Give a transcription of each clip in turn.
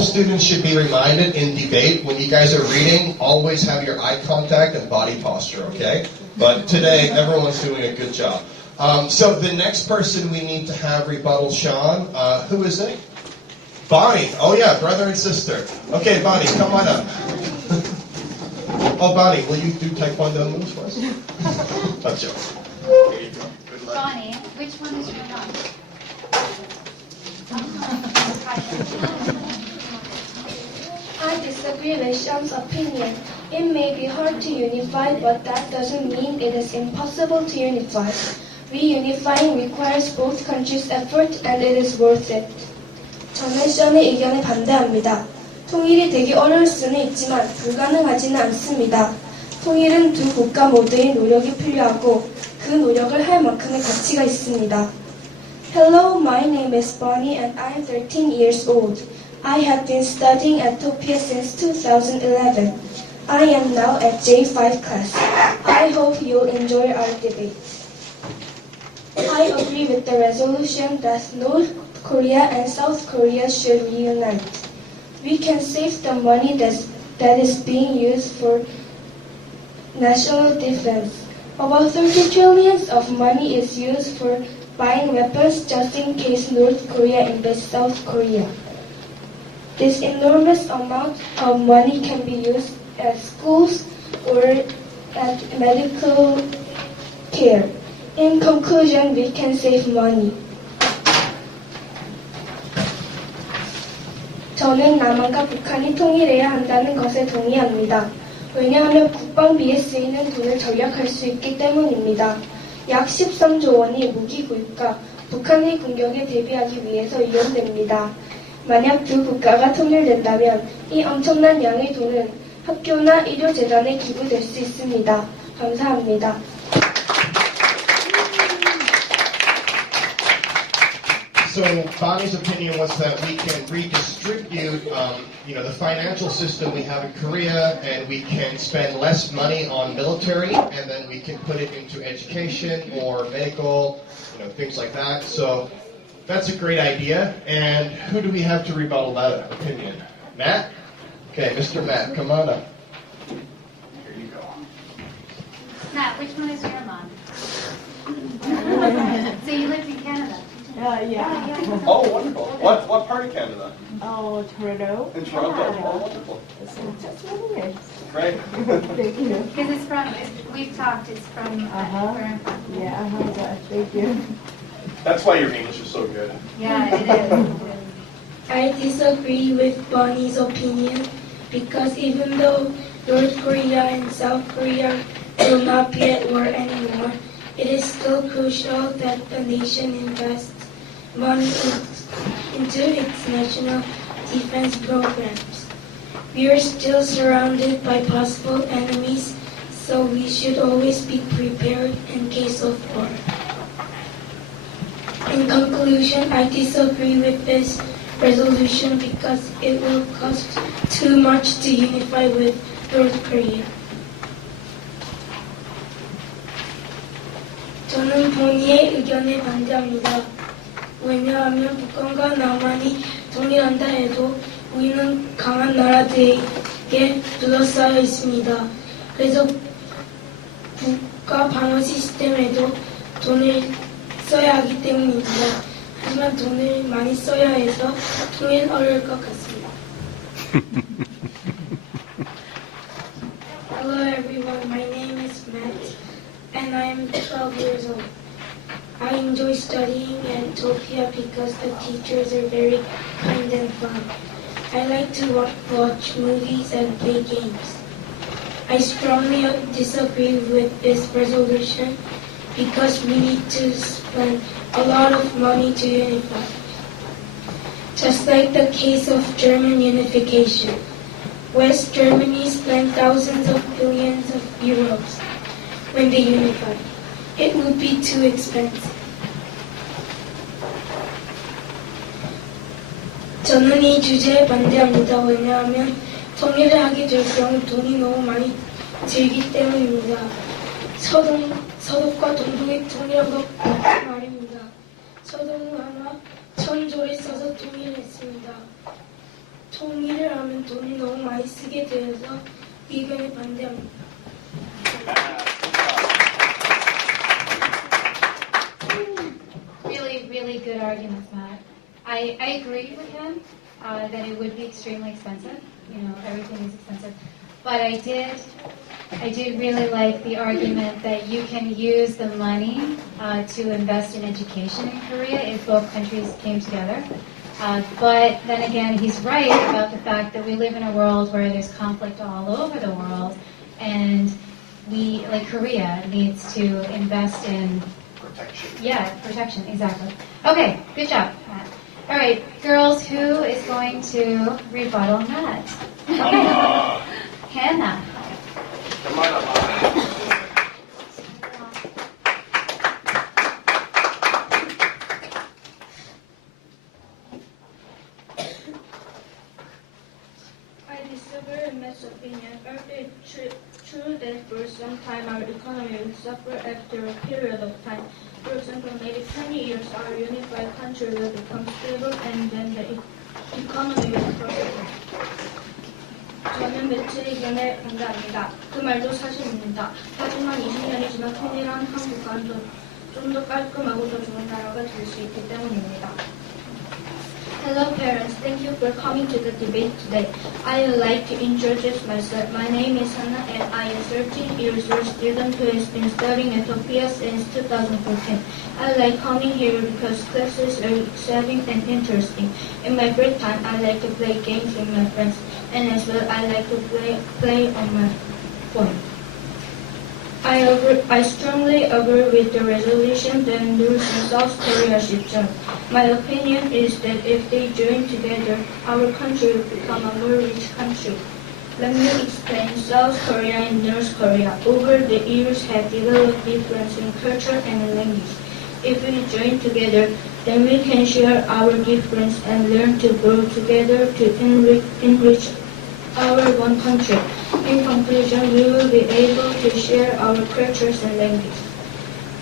Students should be reminded in debate, when you guys are reading, always have your eye contact and body posture, okay? But today, everyone's doing a good job. So the next person we need to have rebuttal, Sean, who is it? Bonnie. Oh yeah, brother and sister. Okay, Bonnie, come on up. Oh, Bonnie, will you do Taekwondo moves for us? A joke. Here you go. Good luck. Bonnie, which one is your mom? I disagree with Sean's opinion. It may be hard to unify, but that doesn't mean it is impossible to unify. Reunifying requires both countries' effort, and it is worth it. 저는 션의 의견에 반대합니다. 통일이 되기 어려울 수는 있지만 불가능하지는 않습니다. 통일은 두 국가 모두의 노력이 필요하고 그 노력을 할 만큼의 가치가 있습니다. Hello, my name is Bonnie and I am 13 years old. I have been studying at TOPIA since 2011. I am now at J5 class. I hope you'll enjoy our debate. I agree with the resolution that North Korea and South Korea should reunite. We can save the money that is being used for national defense. About 30 trillion of money is used for buying weapons just in case North Korea invades South Korea. This enormous amount of money can be used at schools or at medical care. In conclusion, we can save money. 저는 남한과 북한이 통일해야 한다는 것에 동의합니다. 왜냐하면 국방비에 쓰이는 돈을 절약할 수 있기 때문입니다. 약 13조 원이 무기 구입과 북한의 공격에 대비하기 위해서 이용됩니다. 만약 두 국가가 통일된다면 이 엄청난 양의 돈은 학교나 의료재단에 기부될 수 있습니다. 감사합니다. So Bonnie's opinion was that we can redistribute, the financial system we have in Korea, and we can spend less money on military, and then we can put it into education or medical, things like that. So that's a great idea. And who do we have to rebuttal that opinion? Matt? Okay, Mr. Matt, come on up. Here you go. Matt, which one is your mom? So you lived in Canada? Yeah. Oh, wonderful. What part of Canada? Oh, Toronto. In Toronto. Oh, wonderful. Just really nice. Great. Thank you. Because we've talked, it's from where I'm from. Yeah, thank you. That's why your English is so good. Yeah, it is. I disagree with Bonnie's opinion because even though North Korea and South Korea will not be at war anymore, it is still crucial that the nation invests money into its national defense programs. We are still surrounded by possible enemies, so we should always be prepared in case of war. In conclusion, I disagree with this resolution because it will cost too much to unify with North Korea. 저는 본의의 의견에 반대합니다. 왜냐하면 북한과 남한이 통일한다 해도 우리는 강한 나라들에게 둘러싸여 있습니다. 그래서 국가 방어 시스템에도 돈을 써야 하기 때문입니다. 하지만 돈을 많이 써야 해서 통일 어려울 것 같습니다. Hello everyone, my name is Matt and I am 12 years old. I enjoy studying at TOPIA because the teachers are very kind and fun. I like to watch movies and play games. I strongly disagree with this resolution because we need to spend a lot of money to unify. Just like the case of German unification. West Germany spent thousands of billions of euros when they unified. It would be too expensive. 저는 이 주제에 반대합니다. 왜냐하면 통일을 하게 될 경우 돈이 너무 많이 들기 때문입니다. 서독과 동독의 통일한 것 같은 말입니다. 서독은 아마 1000조를 써서 통일했습니다. 통일을 하면 돈이 너무 많이 쓰게 되어서 의견에 반대합니다. Really good arguments, Matt. I agree with him that it would be extremely expensive. You know, everything is expensive. But I did really like the argument that you can use the money to invest in education in Korea if both countries came together. But then again, he's right about the fact that we live in a world where there's conflict all over the world, and we, like Korea, needs to invest in Protection. yeah, protection, exactly. Okay, good job, Matt. All right, girls, who is going to rebuttal Matt? Okay. Hannah. I disagree with Matt's opinion. It is true that for some time our economy will suffer after a period of time. For example, maybe 20 years our unified country will become stable and then the economy will prosper. 저는 매트의 의견에 반대합니다. 그 말도 사실입니다. 하지만 20년이 지나 통일한 한국과 좀 더 깔끔하고 더 좋은 나라가 될 수 있기 때문입니다. Hello parents, thank you for coming to the debate today. I would like to introduce myself. My name is Hannah and I am 13 years old student who has been studying at TOPIA since 2014. I like coming here because classes are exciting and interesting. In my free time, I like to play games with my friends and as well I like to play on my phone. I strongly agree with the resolution that North and South Korea should join. My opinion is that if they join together, our country will become a more rich country. Let me explain. South Korea and North Korea over the years have developed difference in culture and language. If we join together, then we can share our difference and learn to grow together to enrich our one country. In conclusion, we will be able to share our cultures and language.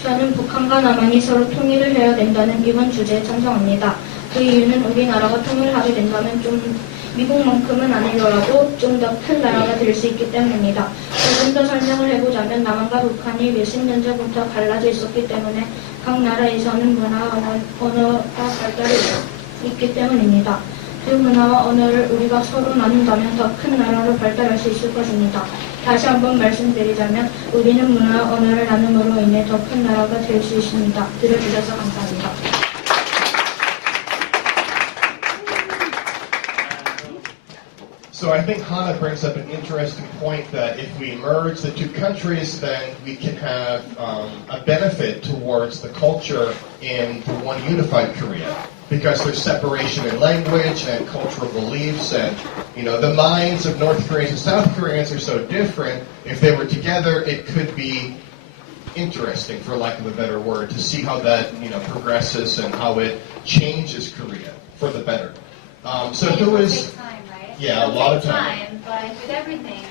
저는 북한과 남한이 서로 통일을 해야 된다는 이번 주제에 찬성합니다. 그 이유는 우리나라가 통일하게 된다면 좀 미국만큼은 아니더라도 좀 더 큰 나라가 될 수 있기 때문입니다. 조금 더 설명을 해보자면 남한과 북한이 몇십 년 전부터 갈라져 있었기 때문에 각 나라에서는 문화와 언어가 발달해 있기 때문입니다. 그 문화와 언어를 우리가 서로 나눈다면 더 큰 나라로 발달할 수 있을 것입니다. 다시 한번 말씀드리자면 우리는 문화와 언어를 나눔으로 인해 더 큰 나라가 될 수 있습니다. 들어주셔서 감사합니다. So I think Hannah brings up an interesting point that if we merge the two countries, then we can have a benefit towards the culture in the one unified Korea. Because there's separation in language and cultural beliefs, and the minds of North Koreans and South Koreans are so different. If they were together, it could be interesting, for lack of a better word, to see how that progresses and how it changes Korea for the better. So And who it will is? take time, right? Yeah, It'll a lot take of time. But with everything,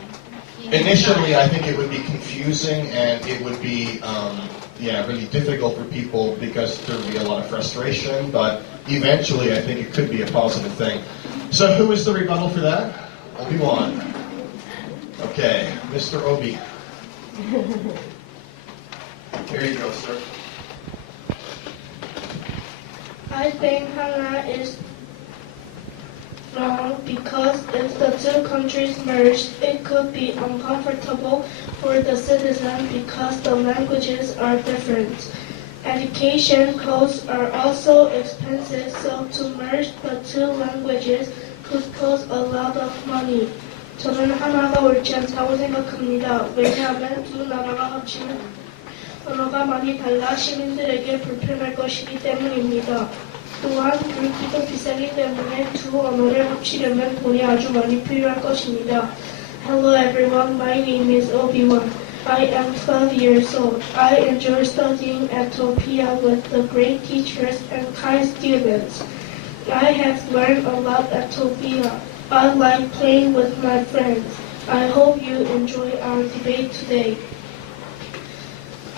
you need Initially, time. I think it would be confusing and it would be really difficult for people because there would be a lot of frustration, but eventually I think it could be a positive thing. So who is the rebuttal for that? Obi-Wan. Okay, Mr. Obi. Here you go, sir. I think Hannah is wrong because if the two countries merged, it could be uncomfortable for the citizen because the languages are different. Education costs are also expensive, so to merge the two languages could cost a lot of money. 저는 하나가 옳지 않다고 생각합니다. 왜냐하면 두 나라가 합치면 언어가 많이 달라 시민들에게 불편할 것이기 때문입니다. 또한 굵기도 비싸기 때문에 두 언어를 합치려면 돈이 아주 많이 필요할 것입니다. Hello everyone, my name is Obi-Wan. I am 12 years old. I enjoy studying at TOPIA with the great teachers and kind students. I have learned a lot at TOPIA. I like playing with my friends. I hope you enjoy our debate today.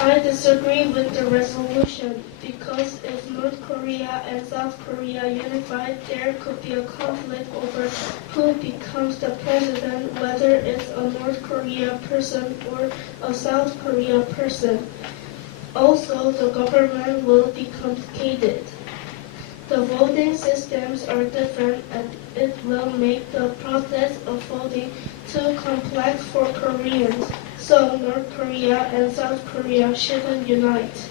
I disagree with the resolution because if North Korea and South Korea unified, there could be a conflict over who becomes the president, whether it's a North Korea person or a South Korea person. Also, the government will be complicated. The voting systems are different and it will make the process of voting too complex for Koreans. So North Korea and South Korea shouldn't unite.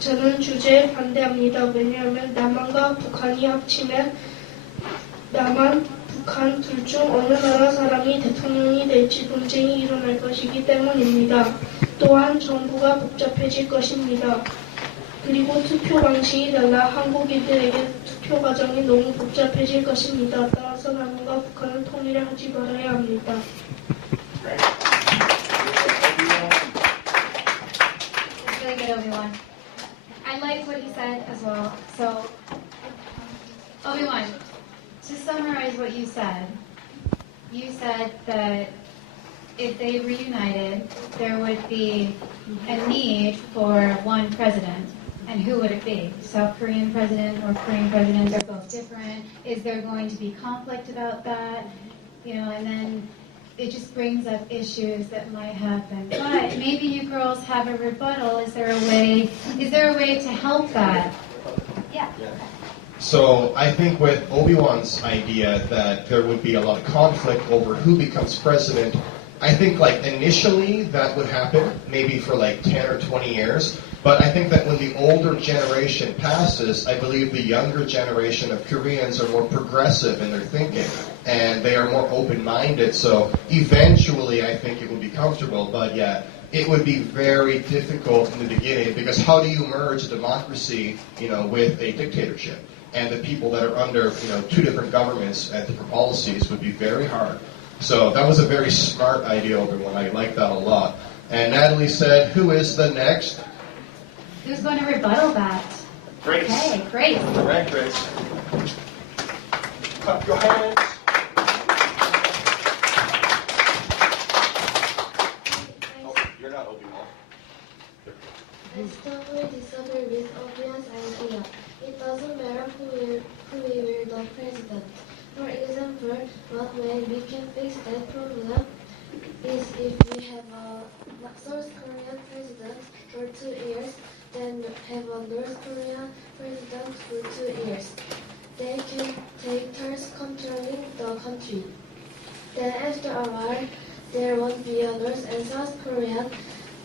저는 주제에 반대합니다. 왜냐하면 남한과 북한이 합치면 남한, 북한 둘 중 어느 나라 사람이 대통령이 될지 논쟁이 일어날 것이기 때문입니다. 또한 정부가 복잡해질 것입니다. 그리고 투표 방식이 달라 한국인들에게 투표 과정이 너무 복잡해질 것입니다. 따라서 남한과 북한은 통일을 하지 말아야 합니다. It's really good, Obi-Wan. I like what he said as well. So, Obi-Wan, to summarize what you said that if they reunited, there would be a need for one president. And who would it be? South Korean president, North Korean president, they're both different. Is there going to be conflict about that? And then it just brings up issues that might happen. But maybe you girls have a rebuttal. Is there a way to help that? Yeah. So I think with Obi-Wan's idea that there would be a lot of conflict over who becomes president, I think initially that would happen, maybe for 10 or 20 years. But I think that when the older generation passes, I believe the younger generation of Koreans are more progressive in their thinking. And they are more open-minded. So eventually I think it will be comfortable. But yeah, it would be very difficult in the beginning because how do you merge a democracy, with a dictatorship? And the people that are under, two different governments and different policies would be very hard. So that was a very smart idea, everyone. I like that a lot. And Natalie said, who is the next? Who's going to rebuttal that? Grace. Okay, Grace. All right, Grace. Clap your hands. Oh, you're not Obi-Wan. I strongly disagree with Obi's idea. It doesn't matter who will be the president. For example, one way we can fix that problem is if we have a South Korean president for 2 years, then have a North Korean president for 2 years. They can take turns controlling the country. Then after a while, there won't be a North and South Korean.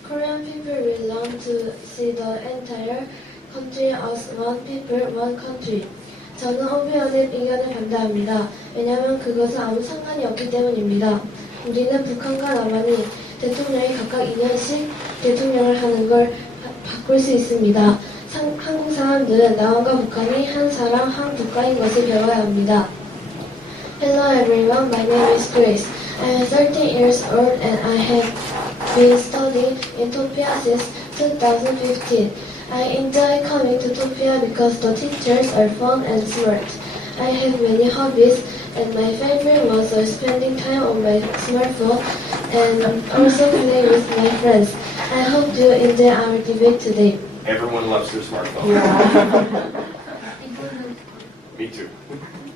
Korean people will learn to see the entire country as one people, one country. 저는 오비언의 의견을 반대합니다. 왜냐하면 그것은 아무 상관이 없기 때문입니다. 우리는 북한과 남한이 대통령이 각각 2년씩 대통령을 하는 걸 바꿀 수 있습니다. 한국 사람들은 남한과 북한이 한 사람, 한 국가인 것을 배워야 합니다. Hello everyone, my name is Grace. I am 13 years old and I have been studying in TOPIA since 2015. I enjoy coming to TOPIA because the teachers are fun and smart. I have many hobbies and my favorite ones are spending time on my smartphone and also playing with my friends. I hope you enjoy our debate today. Everyone loves their smartphone. Me too.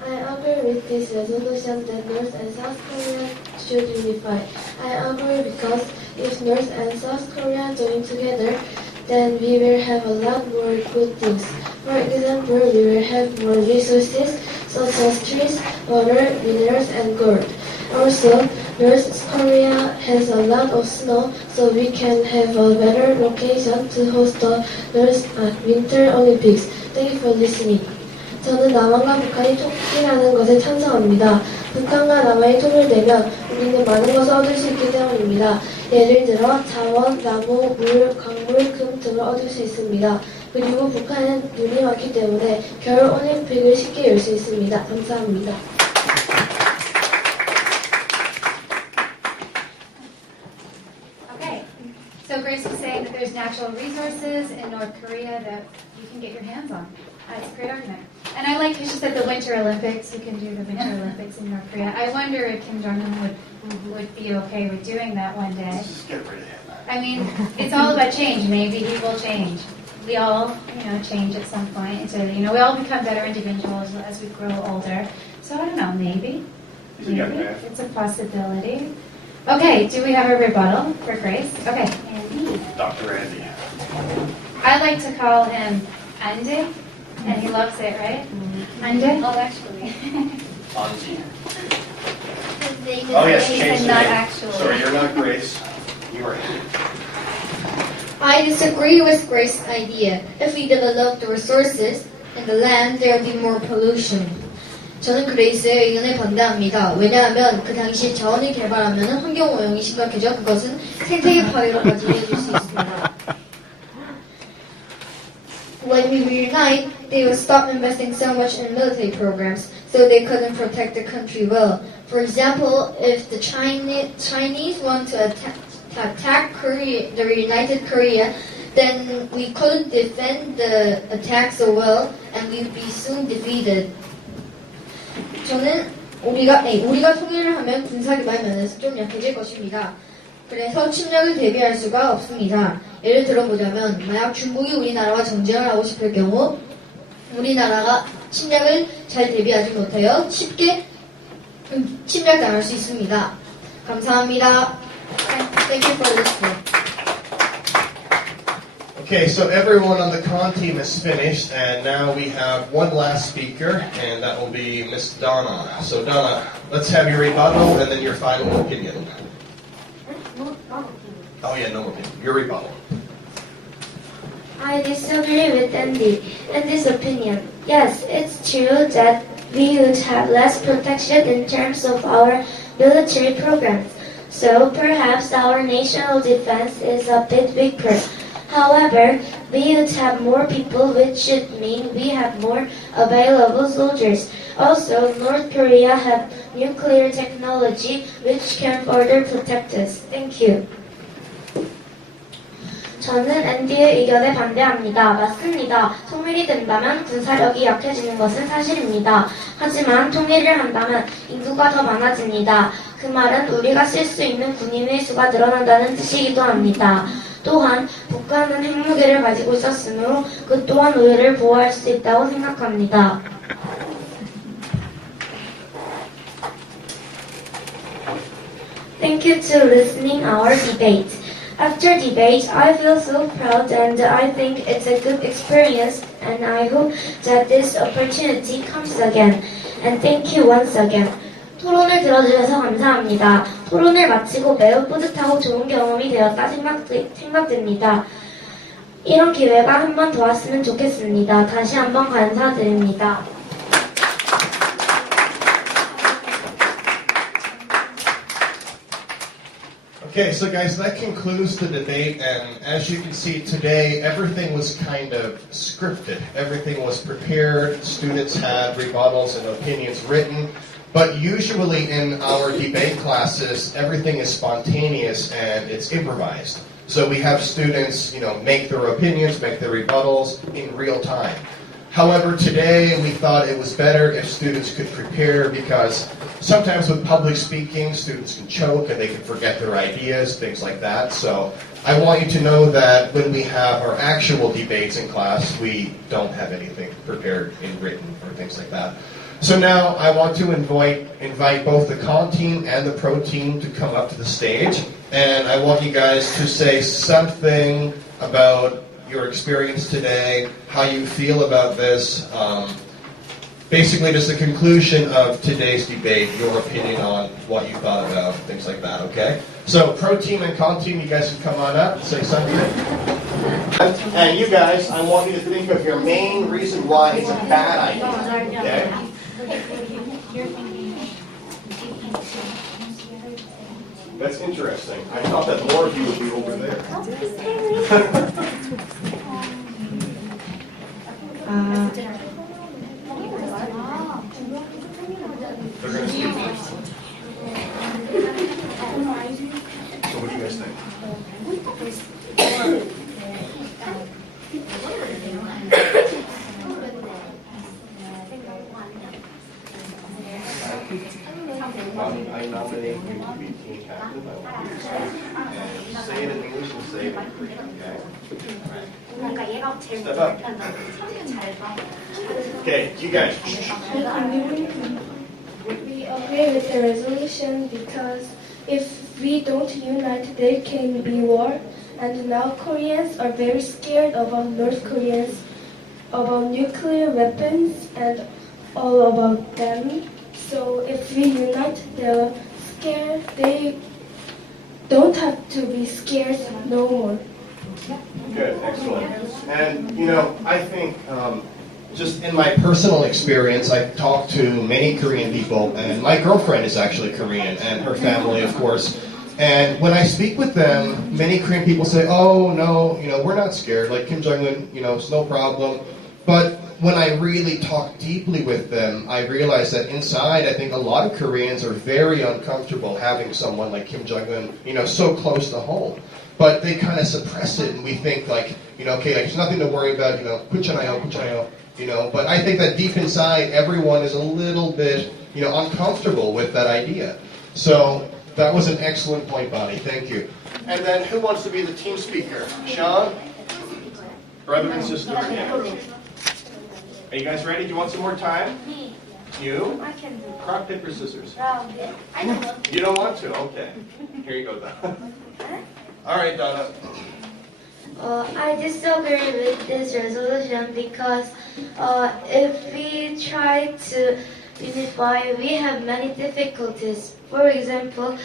I agree with this resolution that North and South Korea should unify. I agree because if North and South Korea join together, then we will have a lot more good things. For example, we will have more resources such as trees, water, minerals, and gold. Also, North Korea has a lot of snow, so we can have a better location to host the Winter Olympics. Thank you for listening. 저는 남한과 북한이 통일하는 것에 찬성합니다. 북한과 남한이 통일되면 우리는 많은 것을 얻을 수 있기 때문입니다. 예를 들어 자원, 나무, 물, 광물, 금 등을 얻을 수 있습니다. 그리고 북한은 눈이 많기 때문에 겨울 올림픽을 쉽게 열 수 있습니다. 감사합니다. Okay. So Grace was saying that there's natural resources in North Korea that you can get your hands on. That's a great argument. And I like how she said the Winter Olympics. You can do the Winter Olympics in North Korea. I wonder if Kim Jong-un would be okay with doing that one day. Just get rid of him. I mean, it's all about change. Maybe he will change. We all, change at some point. So, we all become better individuals as we grow older. So I don't know, maybe. It's a possibility. Okay, do we have a rebuttal for Grace? Okay, Andy. Dr. Andy. I like to call him Andy, and he loves it, right? Andy? Oh, actually. Andy. His name is Oh, yes, Grace change and the not name. actually. Sorry, you're not Grace. You are Andy. I disagree with Grace's idea. If we develop the resources in the land, there will be more pollution. 저는 그레이스의 의견에 반대합니다. 왜냐하면 그 당시 자원을 개발하면 환경오염이 심각해져 그것은 생태계 파괴로까지 이어질 수 있습니다. When we reunite, they will stop investing so much in military programs, so they couldn't protect the country well. For example, if the Chinese want to attack Korea, the reunited Korea, then we couldn't defend the attack so well, and we would be soon defeated. 저는 우리가 통일을 하면 군사기반 면에서 좀 약해질 것입니다. 그래서 침략을 대비할 수가 없습니다. 예를 들어보자면 만약 중국이 우리나라와 정쟁을 하고 싶을 경우 우리나라가 침략을 잘 대비하지 못하여 쉽게 침략당할 수 있습니다. 감사합니다. Thank you for listening. Okay, so everyone on the con team is finished, and now we have one last speaker, and that will be Miss Donna. So Donna, let's have your rebuttal and then your final opinion. Oh yeah, no opinion. Your rebuttal. I disagree with Andy in this opinion. Yes, it's true that we would have less protection in terms of our military programs. So perhaps our national defense is a bit weaker. However, we would have more people, which should mean we have more available soldiers. Also, North Korea have nuclear technology, which can further protect us. Thank you. 저는 앤디의 의견에 반대합니다. 맞습니다. 통일이 된다면 군사력이 약해지는 것은 사실입니다. 하지만 통일을 한다면 인구가 더 많아집니다. 그 말은 우리가 쓸 수 있는 군인의 수가 늘어난다는 뜻이기도 합니다. 또한 북한은 핵무기를 가지고 있었으므로 그 또한 우리를 보호할 수 있다고 생각합니다. Thank you to listening our debate. After debate, I feel so proud and I think it's a good experience and I hope that this opportunity comes again. And thank you once again. 토론을 들어주셔서 감사합니다. 토론을 마치고 매우 뿌듯하고 좋은 경험이 되었다 생각됩니다. 이런 기회가 한 번 더 왔으면 좋겠습니다. 다시 한번 감사드립니다. Okay, so guys, that concludes the debate, and as you can see today, everything was kind of scripted. Everything was prepared. Students had rebuttals and opinions written. But usually in our debate classes, everything is spontaneous and it's improvised. So we have students, make their opinions, make their rebuttals in real time. However, today we thought it was better if students could prepare because sometimes with public speaking, students can choke and they can forget their ideas, things like that. So I want you to know that when we have our actual debates in class, we don't have anything prepared in written or things like that. So now I want to invite both the con team and the pro team to come up to the stage. And I want you guys to say something about your experience today, how you feel about this. Basically just the conclusion of today's debate, your opinion on what you thought about, things like that, okay? So pro team and con team, you guys can come on up and say something. And you guys, I want you to think of your main reason why it's a bad idea, okay? That's interesting. I thought that more of you would be over there. They're going to speak next. So what do you guys think? I nominate you to be team captain. And say it in English and say it in Korean, okay? Step up. Okay, you guys. We agree with the resolution because if we don't unite, there can be war. And now Koreans are very scared about North Koreans, about nuclear weapons and all about them. So if we unite, they're scared. They don't have to be scared no more. Good, excellent. And, you know, I think just in my personal experience, I've talked to many Korean people, and my girlfriend is actually Korean, and her family, of course. And when I speak with them, many Korean people say, oh, no, you know, we're not scared, like Kim Jong-un, you know, it's no problem. But when I really talk deeply with them, I realize that inside, I think a lot of Koreans are very uncomfortable having someone like Kim Jong-un, you know, so close to home. But they kind of suppress it, and we think like, you know, okay, like, there's nothing to worry about, you know, kuchanayo, you know. But I think that deep inside, everyone is a little bit, you know, uncomfortable with that idea. So that was an excellent point, Bonnie. Thank you. And then who wants to be the team speaker? Sean? Brother and sister? Yeah. Are you guys ready? Do you want some more time? Me. You? I can do it. Rock, paper, scissors. I don't know. You don't want to? Okay. Here you go, Donna. All right, Donna. I disagree with this resolution because if we try to unify, we have many difficulties. For example,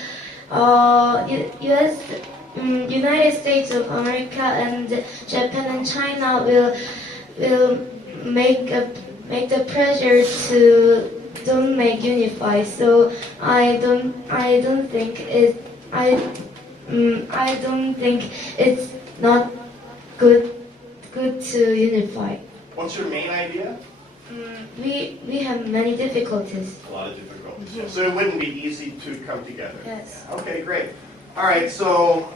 United States of America and Japan and China will make the pressure to don't make unify. So I don't think it's not good to unify. What's your main idea? We have many difficulties. A lot of difficulties. Yeah. So it wouldn't be easy to come together. Yes. Okay, great. All right, so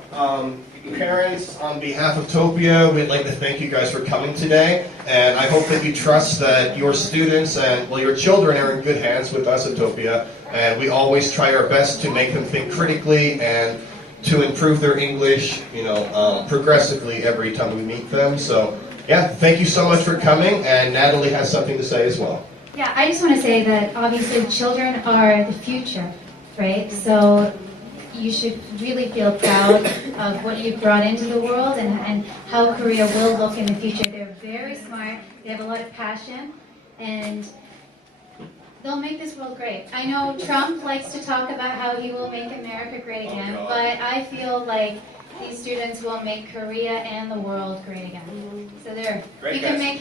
parents, on behalf of TOPIA, we'd like to thank you guys for coming today. And I hope that you trust that your students and, well, your children are in good hands with us at TOPIA. And we always try our best to make them think critically and to improve their English, you know, progressively every time we meet them. So, yeah, thank you so much for coming. And Natalie has something to say as well. Yeah, I just want to say that obviously children are the future, right? So you should really feel proud of what you've brought into the world and how Korea will look in the future. They're very smart, they have a lot of passion, and they'll make this world great. I know Trump likes to talk about how he will make America great again, but I feel like these students will make Korea and the world great again. So there, Great, you can guys. make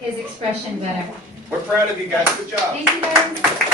his expression better. We're proud of you guys. Good job. Thank you guys.